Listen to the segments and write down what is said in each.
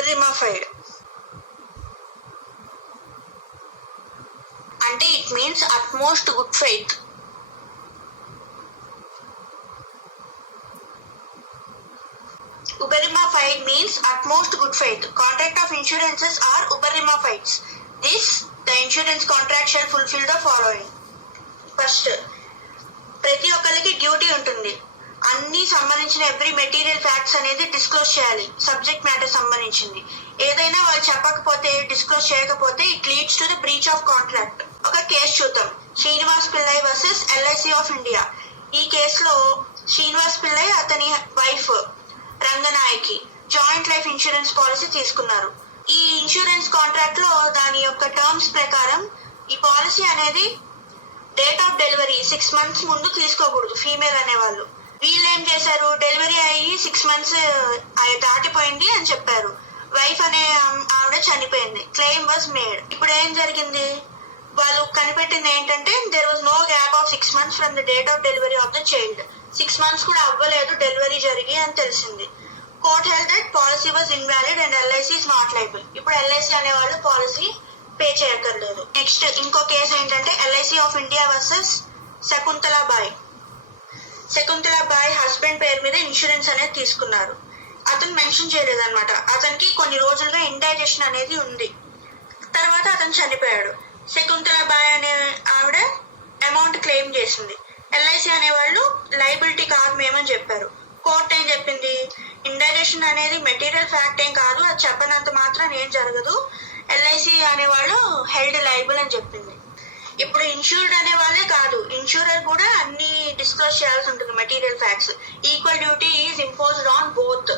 Uberrima-fied అంటే it means utmost good faith. Uberrima-fied means utmost good faith. Contract of insurances are Uberrima-fides. The insurance contract shall fulfill the following. First, ప్రతి ఒక్కరికి duty ఉంటుంది. అన్ని సంబంధించిన every material facts అనేది disclose చేయాలి. Subject matter సంబంధించింది ఏదైనా వాళ్ళు చెప్పకపోతే, డిస్క్లోజ్ చేయకపోతే it leads to the breach of contract. ఒక కేసు చూద్దాం, Srinivas Pillai versus LIC of India. ఈ కేసులో శ్రీనివాస్ పిల్లై అతని wife Ranganayaki joint life insurance policy తీసుకున్నారు. ఈ ఇన్సూరెన్స్ కాంట్రాక్ట్ లో దాని యొక్క టర్మ్స్ ప్రకారం ఈ పాలసీ అనేది డేట్ ఆఫ్ డెలివరీ 6 months ముందు తీసుకోకూడదు ఫీమేల్ అనేవాళ్ళు. వీళ్ళు ఏం చేశారు, డెలివరీ అయ్యి 6 months దాటిపోయింది అని చెప్పారు. వైఫ్ అనే ఆవిడ చనిపోయింది. Claim was made. ఇప్పుడు ఏం జరిగింది, వాళ్ళు కనిపెట్టింది ఏంటంటే there was no gap of 6 months from the date of delivery of the child. 6 months కూడా అవ్వలేదు డెలివరీ జరిగి అని తెలిసింది. Court held that policy was invalid and LIC is not liable. ఇప్పుడు ఎల్ఐసి అనేవాళ్ళు పాలసీ పే చేయక్కర్లేదు. నెక్స్ట్ ఇంకో case ఏంటంటే LIC of India versus Shakuntalabai. Shakuntalabai husband పేరు మీద ఇన్సూరెన్స్ అనేది తీసుకున్నారు. అతను మెన్షన్ చేయలేదు అనమాట. అతనికి కొన్ని రోజులుగా ఇండైజెషన్ అనేది ఉంది. తర్వాత అతను చనిపోయాడు. శకుంతలాబాయ్ అనే ఆవిడ అమౌంట్ క్లెయిమ్ చేసింది. ఎల్ఐసి అనేవాళ్ళు లైబిలిటీ కాదు మేమని చెప్పారు. కోర్ట్ ఏం చెప్పింది, ఇండైజెషన్ అనేది మెటీరియల్ ఫ్యాక్ట్ ఏం కాదు, అది చెప్పనంత మాత్రం ఏం జరగదు, ఎల్ఐసి అనేవాళ్ళు హెల్డ్ లైబుల్ అని చెప్పింది. ఇప్పుడు ఇన్సూర్డ్ అనే వాళ్ళే కాదు, ఇన్సూరర్ కూడా అన్ని డిస్క్లోజ్ చేయాల్సి ఉంటుంది material facts. Equal duty is imposed on both.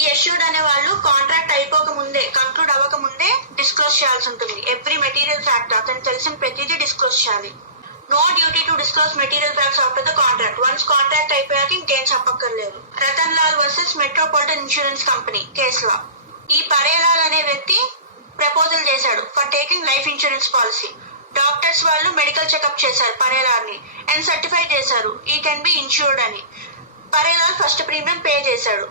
ఈ అష్యూర్డ్ అనే వాళ్ళు కాంట్రాక్ట్ అయిపోక ముందే, కంక్లూడ్ అవ్వక ముందే డిస్క్లోజ్ చేయాల్సి ఉంటుంది. ఎవ్రీ మెటీరియల్ ఫ్యాక్ట్ అతనికి తెలిసిన ప్రతిదీ డిస్క్లోజ్ చేయాలి. No duty to disclose material facts after the contract. Once contract అయిపోయాక ఇంకేం చెప్పక్కర్లేదు. Ratan Lal versus metropolitan insurance company కేసులో ఈ పరేలాల్ అనే వ్యక్తి ప్రపోజల్ చేశాడు for taking life insurance policy. Doctors వాళ్ళు మెడికల్ చెకప్ చేశారు పరేలాల్ ని అండ్ సర్టిఫై చేశారు ఈ కెన్ బి ఇన్సూర్డ్ అని. పరేలాల్ ఫస్ట్ ప్రీమియం పే చేశాడు,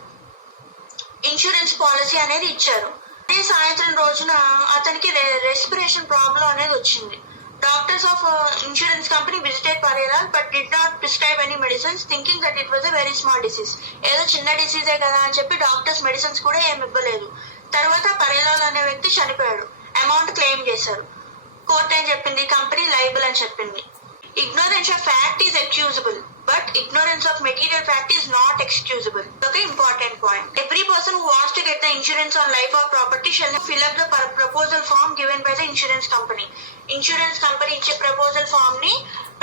ఇన్సూరెన్స్ పాలసీ అనేది ఇచ్చారు. అదే సాయంత్రం రోజున అతనికి రెస్పిరేషన్ ప్రాబ్లం అనేది వచ్చింది. Doctors of insurance company visited Parelal but did not prescribe any medicines thinking that it was a very small disease. ఏదో చిన్న డిసీజే కదా అని చెప్పి డాక్టర్స్ మెడిసిన్స్ కూడా ఏమి ఇవ్వలేదు. తర్వాత పరేలాల్ అనే వ్యక్తి చనిపోయాడు. అమౌంట్ క్లెయిమ్ చేశారు. కోర్ట్ ఏం చెప్పింది, కంపెనీ లైబుల్ అని చెప్పింది. Ignorance of fact is excusable but ignorance of material fact is not excusable. Okay, important point. Every person who wants to get the insurance on life or property shall fill up the proposal form given by the insurance company. Insurance company ఇచ్చే proposal form ని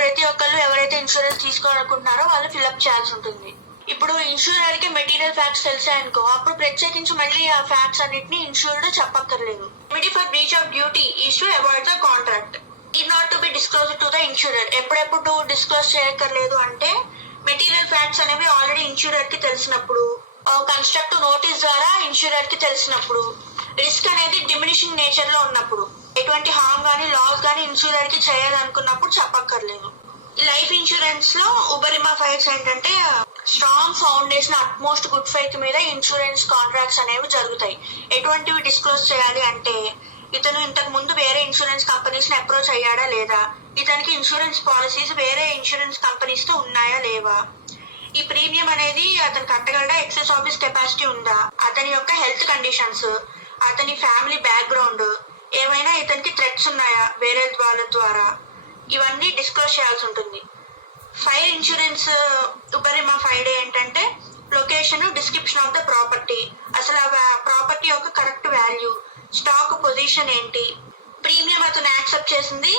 ప్రతి ఒక్కళ్ళు ఎవరైతే insurance తీసుకోవాలనుకుంటున్నారో వాళ్ళు fill up చేయాల్సి ఉంటుంది. ఇప్పుడు insurer కి మెటీరియల్ ఫ్యాక్ట్స్ తెలిసాయనుకో, అప్పుడు ప్రత్యేకించి మళ్ళీ ఆ ఫ్యాక్ట్స్ అన్నిటిని ఇన్సూర్డ్ చెప్పక్కర్లేదు. Remedy for breach of duty is to avoid the contract. Is not to be disclose to the insurer. ఎప్పుడెప్పుడు డిస్క్లోజ్ చేయక్కర్లేదు అంటే మెటీరియల్ ఫ్యాక్ట్స్ అనేవి ఆల్రెడీ ఇన్సూరర్ కి తెలిసినప్పుడు, కన్స్ట్రక్టివ్ నోటీస్ ద్వారా ఇన్సూరర్ కి తెలిసినప్పుడు, రిస్క్ అనేది డిమినిషింగ్ నేచర్ లో ఉన్నప్పుడు, ఎటువంటి హార్మ్ గానీ లాస్ గానీ ఇన్సూరర్ కి చేయాలనుకున్నప్పుడు చెప్పక్కర్లేదు. ఈ లైఫ్ ఇన్సూరెన్స్ లో ఉబరిమా ఫైల్స్ ఏంటంటే strong foundation, utmost good faith మీద ఇన్సూరెన్స్ కాంట్రాక్ట్స్ అనేవి జరుగుతాయి. ఎటువంటివి డిస్క్లోజ్ చేయాలి అంటే ఇతను ఇంతకు ముందు వేరే ఇన్సూరెన్స్ కంపెనీస్ ని అప్రోచ్ అయ్యాడా లేదా, ఇతనికి ఇన్సూరెన్స్ పాలసీస్ వేరే ఇన్సూరెన్స్ కంపెనీస్ తో ఉన్నాయా లేవా, ఈ ప్రీమియం అనేది అతను కట్టగలడా, ఎక్సెస్ ఆఫీస్ కెపాసిటీ ఉందా, అతని యొక్క హెల్త్ కండిషన్స్, అతని ఫ్యామిలీ బ్యాక్గ్రౌండ్, ఏమైనా ఇతనికి థ్రెట్స్ ఉన్నాయా వేరే వాళ్ళ ద్వారా, ఇవన్నీ డిస్క్లోజ్ చేయాల్సి ఉంటుంది. ఫైర్ ఇన్సూరెన్స్ ఉబరిమా ఫైడ్ ఏంటంటే location, description of the property, అసలు ఆ ప్రాపర్టీ యొక్క కరెక్ట్ వాల్యూ, స్టాక్ పొజిషన్ ఏంటి, ప్రీమియం అతను యాక్సెప్ట్ చేసింది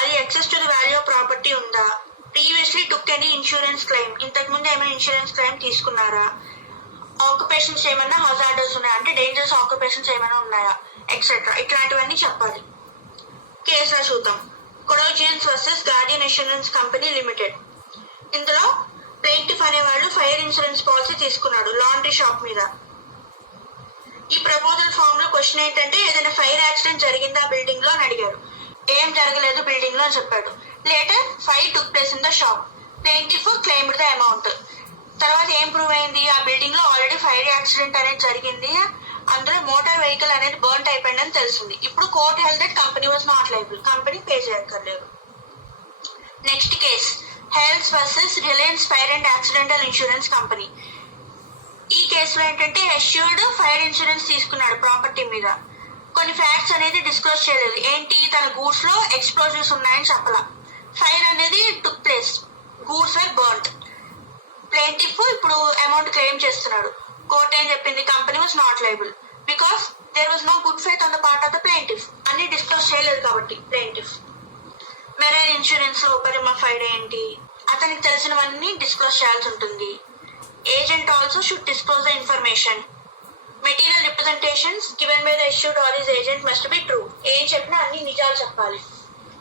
అది excess to the value of property ఉందా, previously took any insurance claim, ఇంతకు ముందు ఏమైనా ఇన్సూరెన్స్ క్లెయిమ్ తీసుకున్నారా, ఆక్యుపేషన్స్ ఏమైనా హజార్డర్స్ ఉన్నాయా అంటే డేంజరస్ ఆక్యుపేషన్స్ ఏమైనా ఉన్నాయా, ఎక్సెట్రా, ఇట్లాంటివన్నీ చెప్పాలి. కేసులో చూద్దాం, కొడోజియన్స్ versus guardian insurance company limited. ఇందులో ప్లెయింటిఫ్ అనేవాళ్ళు ఫైర్ ఇన్సూరెన్స్ పాలసీ తీసుకున్నాడు లాండ్రీ షాప్ మీద. ఈ ప్రపోజల్ ఫామ్ లో క్వశ్చన్ ఏంటంటే ఏదైనా ఫైర్ యాక్సిడెంట్ జరిగిందా బిల్డింగ్ లో అని అడిగారు. ఏం జరగలేదు బిల్డింగ్ లో అని చెప్పాడు. Later fire took place in the shop, plaintiff claimed the amount. తర్వాత ఏం ప్రూవ్ అయింది, ఆ బిల్డింగ్ లో ఆల్రెడీ ఫైర్ యాక్సిడెంట్ అనేది జరిగింది, అందులో మోటార్ వెహికల్ అనేది బర్న్ అయిపోయిందని తెలిసింది. ఇప్పుడు court held that company was not liable, company pay చేయక్కర్లేదు. Next case health versus reliance fire and accidental insurance company. ఈ కేసులో ఏంటంటే ఎష్యూర్డ్ ఫైర్ ఇన్సూరెన్స్ తీసుకున్నాడు ప్రాపర్టీ మీద. కొన్ని ఫ్యాక్ట్స్ అనేది డిస్క్లోజ్ చేయలేదు. ఏంటి, తన గూడ్స్ లో ఎక్స్ప్లోజివ్స్ ఉన్నాయని చెప్పలా. ఫైర్ అనేది took place, goods were burned. Plaintiff ఇప్పుడు అమౌంట్ క్లెయిమ్ చేస్తున్నాడు. కోర్ట్ ఏం చెప్పింది, company was not liable because there was no good faith on the part of the plaintiff. అన్ని డిస్క్లోజ్ చేయలేదు కాబట్టి ప్లేంటిఫ్. మెరైన్ ఇన్సూరెన్స్ లో ఉపరిమఫైడ్ ఏంటి, అతనికి తెలిసినవన్నీ డిస్క్లోజ్ చేయాల్సి ఉంటుంది. Agent also should disclose the information. Material representations given by the issued or his agent must be true. ఏం చెప్పినా అన్ని నిజాలు చెప్పాలి.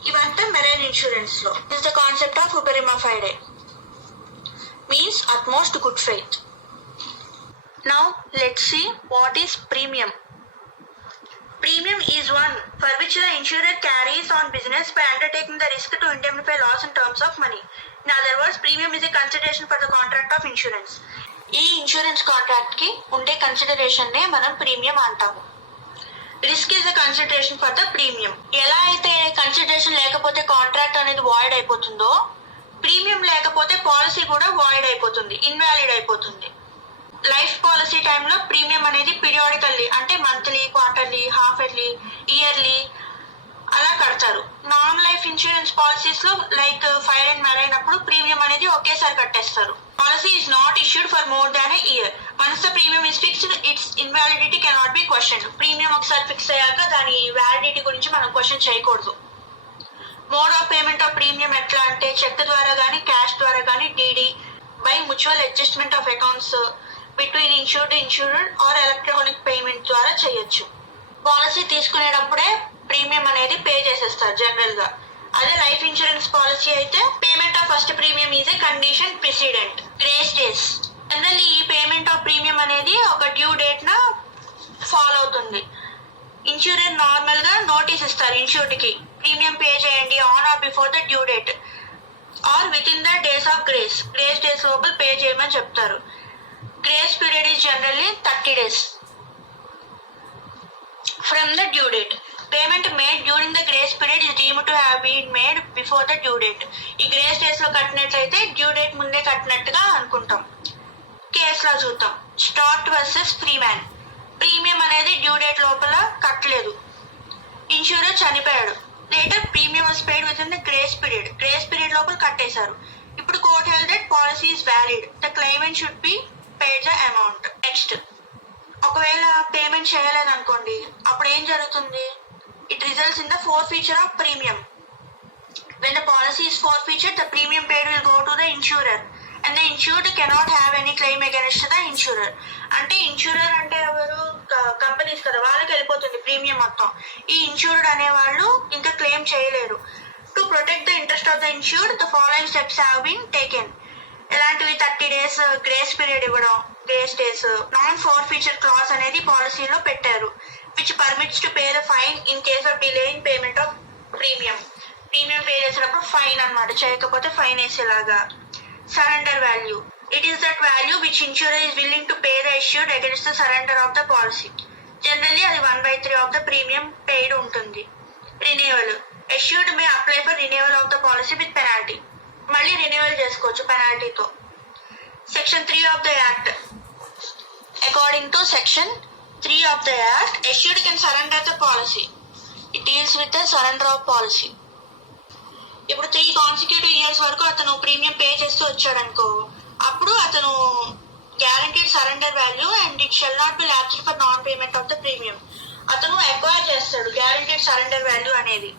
ఇవంతా మెరైన్ ఇన్సూరెన్స్ లో. ఇస్ ద కాన్సెప్ట్ ఆఫ్ ఉపరిమఫైడే means utmost good faith. Now let's see what is premium. Premium is one for which the insurer carries on business by undertaking the risk to indemnify loss in terms of money. In other words, premium is a consideration for the contract of insurance. ఈ insurance contract కి ఉండే consideration నే మనం premium అంటాము. Risk is a consideration for the premium. ఎలా అయితే consideration లేకపోతే contract అనేది వాయిడ్ అయిపోతుందో, ప్రీమియం లేకపోతే పాలసీ కూడా వాయిడ్ అయిపోతుంది, ఇన్వాలిడ్ అయిపోతుంది. లైఫ్ పాలసీ టైంలో ప్రీమియం అనేది పీరియాడికల్లీ అంటే monthly, quarterly, half yearly, yearly అలా కడతారు. నాన్ లైఫ్ ఇన్సూరెన్స్ పాలసీస్ లో లైక్ ఫైర్ అండ్ మెరైన్ అప్పుడు ప్రీమియం అనేది ఒకేసారి కట్టేస్తారు. Policy is not issued for more than a year. Once the premium is fixed, it's invalidity cannot be question. Premium ఒకసారి fix అయ్యాక దాని వ్యాలిడిటీ గురించి మనం క్వశ్చన్ చేయకూడదు. Mode of payment of premium ఎట్లా అంటే చెక్ ద్వారా కానీ, క్యాష్ ద్వారా కానీ, DD by mutual adjustment of accounts between insured are electronic payment ద్వారా చేయొచ్చు. పాలసీ తీసుకునేటప్పుడే ప్రీమియం అనేది పే చేసేస్తారు జనరల్ గా. అదే లైఫ్ ఇన్సూరెన్స్ పాలసీ అయితే payment of first premium is a condition precedent. Grace days generally ఈ పేమెంట్ ఆఫ్ ప్రీమియం అనేది ఒక డ్యూ డేట్ న ఫాలో అవుతుంది. ఇన్సూరెన్స్ నార్మల్ గా నోటీస్ ఇస్తారు ఇన్సూర్డ్ కి, ప్రీమియం పే చేయండి on are before the due date are with in the days of grace days లోపల పే చేయమని చెప్తారు. Grace period is generally 30 days from the due date. Payment made during the grace period is deemed to have been made before the due date. ఈ grace days లో కట్టినట్లయితే due date ముందే కట్టినట్టుగా అనుకుంటాం. Case లో చూద్దాం. Start versus Freeman. Premium అనేది due date లోపల కట్టలేదు, ఇన్సూరర్ చనిపోయాడు. Later premium was paid with in the grace period లోపల కట్టేశారు. ఇప్పుడు court held that policy is valid. The claimant should be paid the amount. Next, ఒకవేళ పేమెంట్ చేయలేదు అనుకోండి, అప్పుడు ఏం జరుగుతుంది? It results in the forfeiture of premium. When the policy is forfeiture, the premium paid will go to the insurer and the insured cannot have any claim against the insurer. అంటే insurer అంటే ఎవరు? Companies కదా, వాళ్ళకి వెళ్ళిపోతుంది premium మొత్తం. ఈ insured అనే వాళ్ళు ఇంకా క్లెయిమ్ చేయలేరు. To protect the interest of the insured, the following steps have been taken. ఎలాంటివి? 30 days గ్రేస్ పీరియడ్ ఇవ్వడం, grace days. Non forfeiture clause అనేది పాలసీలో పెట్టారు, which permits to pay the fine in case of delay in payment of premium. Premium pay చేసినప్పుడు fine అన్నమాట, చేయకపోతే fine వేసేలాగా. Surrender value. It is that value which insurer is willing to pay the issued against the surrender of the policy. Generally అది 1/3 of the premium paid ఉంటుంది. Renewal. Issued may apply for renewal of the policy with penalty. మళ్ళీ renewal చేసుకోవచ్చు పెనాల్టీతో. Section 3 of the act. According to section 3 of the act, issued can surrender the policy. It deals with the surrender of policy. ఇప్పుడు 3 consecutive years వరకు అతను premium pay చేస్తూ వచ్చాడు అనుకో, అప్పుడు అతను guaranteed surrender value and it shall not be lapsed for non payment of the premium. అతను acquire చేస్తాడు గ్యారంటీడ్ సరెండర్ వాల్యూ అనేది.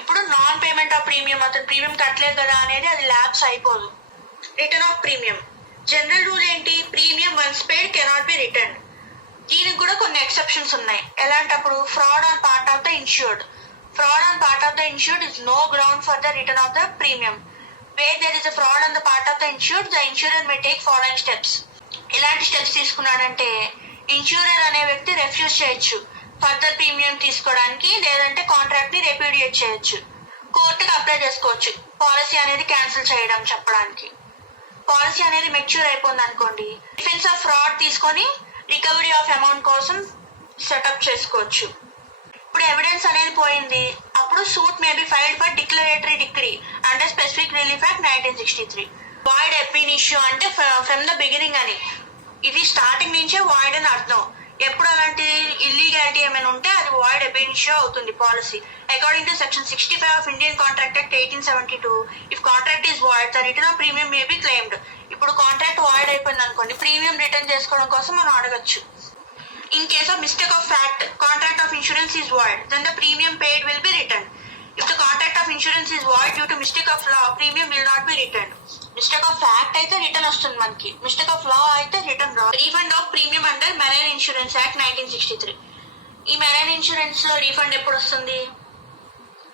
ఇప్పుడు నాన్ పేమెంట్ ఆఫ్ ప్రీమియం, అతను ప్రీమియం కట్టలేదు కదా అనేది అది ల్యాప్స్ అయిపోదు. Return of premium. General rule ఏంటి? Premium once paid cannot be return. దీనికి కూడా కొన్ని ఎక్సెప్షన్స్ ఉన్నాయి. ఎలాంటప్పుడు? Fraud on part of the insured. Fraud on part of the insured is no ground for the return of the premium. Where there is a fraud on the part of the insurer may take following steps. ఎలాంటి steps తీసుకున్నాడంటే, insurer అనే వ్యక్తి refuge చేయొచ్చు further premium తీసుకోవడానికి, లేదంటే contract ని రెప్యూడియేట్ చేయొచ్చు, కోర్టుకి apply చేసుకోవచ్చు పాలసీ అనేది క్యాన్సిల్ చేయడం చెప్పడానికి. పాలసీ అనేది మెచ్యూర్ అయిపోయింది అనుకోండి, డిఫెన్స్ ఆఫ్ ఫ్రాడ్ తీసుకొని రికవరీ ఆఫ్ అమౌంట్ కోసం సెటప్ చేసుకోవచ్చు. ఇప్పుడు ఎవిడెన్స్ అనేది పోయింది, అప్పుడు suit may be filed for declaratory decree under specific relief act 1963. Void ఎబ్ ఇనిషియో అంటే ఫ్రమ్ ద బిగినింగ్ అని, ఇది స్టార్టింగ్ నుంచే వాయిడ్ అని అర్థం. ఎప్పుడు అలాంటి ఇల్లీగాలిటీ ఏమైనా ఉంటే అది వాయిడ్ ఎబ్ ఇనిషియో అవుతుంది policy. According to section 65 of Indian contract act 1872, if contract is void the return of premium may be claimed. ఇప్పుడు కాంట్రాక్ట్ వాయిడ్ అయిపోయింది అనుకోండి, ప్రీమియం రిటర్న్ చేసుకోవడం కోసం మనం అడగచ్చు. In case of mistake of fact, contract of insurance is void, then the premium paid will be returned. If the contract of insurance is void due to mistake of law, premium will not be returned. Mistake of fact అయితే return వస్తుంది మనకి, mistake of law అయితే return రాదు. Refund of premium under marine insurance act 1963. ఈ marine insurance లో refund ఎప్పుడు వస్తుంది?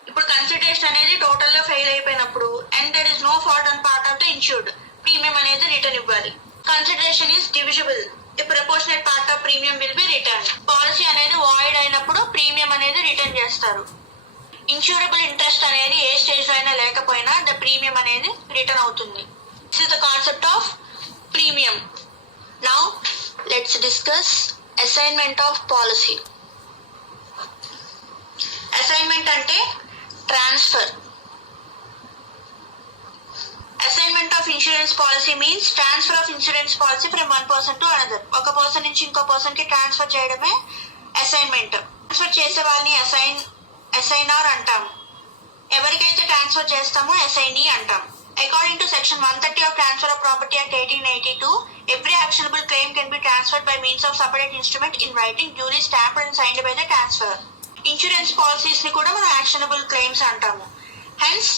ఇప్పుడు కన్సిడరేషన్ అనేది టోటల్ గా ఫెయిల్ అయిపోయినప్పుడు and there is no fault on part of the insured, premium అనేది రిటర్న్ ఇవ్వాలి. Consideration is divisible, a proportionate part of premium will be returned. Policy అనేది వాయిడ్ అయినప్పుడు ప్రీమియం అనేది రిటర్న్ చేస్తారు. ఇన్సూరబుల్ ఇంట్రెస్ట్ అనేది ఏ స్టేజ్ లో అయినా లేకపోయినా ద ప్రీమియం అనేది రిటర్న్ అవుతుంది. This is the concept of premium. Now let's discuss assignment of policy. Assignment అంటే transfer. Assignment of insurance policy means transfer of insurance policy from one person to another. ఒక person నుంచి ఇంకో person కి transfer చేయడమే assignment. Transfer చేసే వాళ్ళని అసైనర్ అంటాము. ఎవరికైతే ట్రాన్స్ఫర్ చేస్తామో అసైనీ అంటాం. According to section 130 of transfer of property act 1882, every actionable claim can be transferred by means of separate instrument in writing duly stamped and signed by the transfer. Insurance policies ని కూడా మనం actionable claims అంటాము. Hence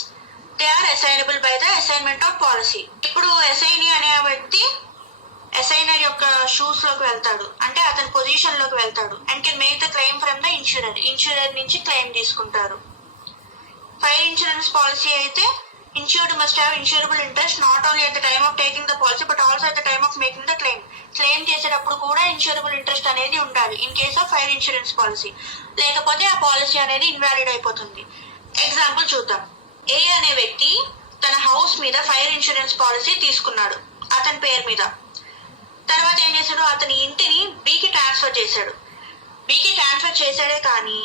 they are assignable by the assignment of policy. ఇప్పుడు assignee అనే వ్యక్తి అసైనర్ యొక్క shoes లోకి వెళ్తాడు, అంటే అతని పొజిషన్ లోకి వెళ్తాడు and can make the claim from the insurer. Insurer నుంచి క్లెయిమ్ తీసుకుంటారు. ఫైర్ ఇన్సూరెన్స్ పాలసీ అయితే insured must have insurable interest not only at the time of taking the policy but also at the time of making the claim. Claim చేసేటప్పుడు కూడా insurable interest అనేది ఉండాలి in case of fire insurance policy. లేకపోతే ఆ policy అనేది invalid అయిపోతుంది. Example చూద్దాం. ఏ అనే వ్యక్తి తన హౌస్ మీద ఫైర్ ఇన్సూరెన్స్ పాలసీ తీసుకున్నాడు అతని పేరు మీద. తర్వాత ఏం చేశాడు, అతని ఇంటిని బికి ట్రాన్స్ఫర్ చేశాడు. బికి ట్రాన్స్ఫర్ చేశాడే కానీ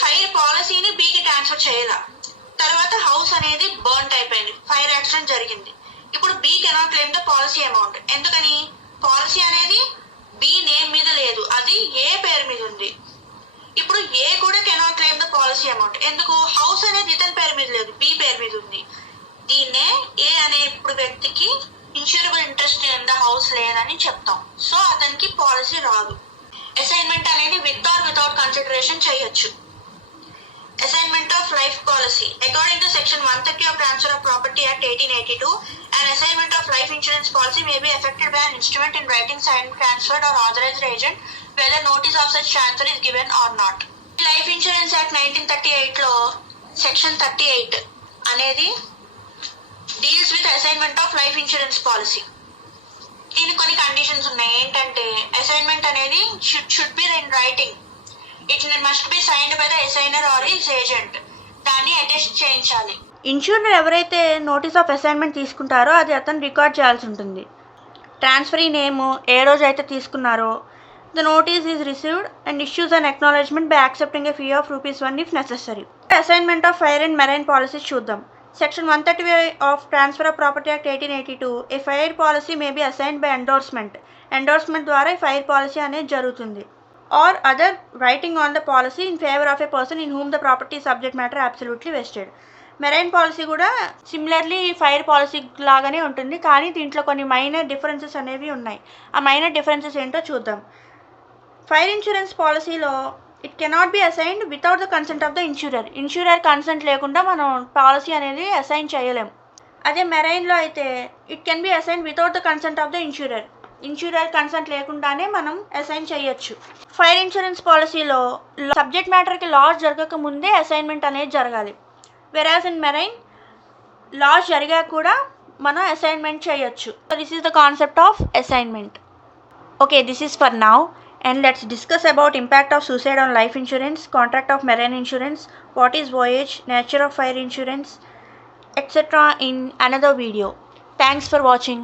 ఫైర్ పాలసీని బికి ట్రాన్స్ఫర్ చేయాల. తర్వాత హౌస్ అనేది బర్న్ అయిపోయింది, ఫైర్ యాక్సిడెంట్ జరిగింది. ఇప్పుడు B cannot claim the policy amount. ఎందుకని? పాలసీ అనేది బి నేమ్ మీద లేదు, అది ఏ పేరు మీద ఉంది. ఇప్పుడు ఏ కూడా cannot claim the policy amount. ఎందుకు? హౌస్ అనేది ఇతని పేరు మీద లేదు, బి పేరు మీద ఉంది. దీన్నే ఏ అనే ఇప్పుడు వ్యక్తికి insurable interest in the house లేదని చెప్తాం. సో అతనికి పాలసీ రాదు. అసైన్మెంట్ అనేది విత్ ఆర్ వితౌట్ కన్సిడరేషన్ చేయొచ్చు. Assignment of life policy. According to section 130 of Transfer of Property Act 1882, an assignment of life insurance policy may be effected by an instrument in writing signed, transferred or authorized agent, whether notice of such transfer is given or not. Life Insurance Act 1938 లో section 38 అనేది deals with assignment of life insurance policy. దీనికి కొన్ని conditions ఉన్నాయి. ఏంటంటే assignment అనేది should be in writing. It must be signed by the assigner or his agent. దాన్ని attest చేయించాలి. Insurer ఎవరైతే నోటీస్ ఆఫ్ అసైన్మెంట్ తీసుకుంటారో అది అతను రికార్డ్ చేయాల్సి ఉంటుంది. ట్రాన్స్ఫరీ నేమ్ ఏ రోజు అయితే తీసుకున్నారో, the notice is received and issues and acknowledgement by accepting a fee of ₹1 if necessary. Assignment of fire and marine policies చూద్దాం. Section 130 of transfer of property act 1882, a fire policy may be assigned by endorsement. Endorsement ద్వారా ఈ fire policy అనేది జరుగుతుంది. Or other writing on the policy in favor of a person in whom the property subject matter absolutely vested. Marine policy కూడా similarly fire policy లాగానే ఉంటుంది, కానీ దీంట్లో కొన్ని మైనర్ డిఫరెన్సెస్ అనేవి ఉన్నాయి. ఆ మైనర్ డిఫరెన్సెస్ ఏంటో చూద్దాం. ఫైర్ ఇన్సూరెన్స్ పాలసీలో it cannot be assigned without the consent of the insurer. Insurer consent లేకుండా మనం పాలసీ అనేది అసైన్ చేయలేం. అదే మెరైన్లో అయితే it can be assigned without the consent of the insurer. Insurer consent లేకుండానే మనం అసైన్ చేయొచ్చు. ఫైర్ ఇన్సూరెన్స్ పాలసీలో సబ్జెక్ట్ మ్యాటర్కి లాస్ జరగక ముందే అసైన్మెంట్ అనేది జరగాలి. వెరాజ్ ఇన్ మెరైన్ లాస్ జరిగా కూడా మనం అసైన్మెంట్ చేయొచ్చు. This is the concept of assignment. Okay, this is for now and let's discuss about impact of suicide on life insurance, contract of marine insurance, what is voyage, nature of fire insurance, etc. in another video. Thanks for watching.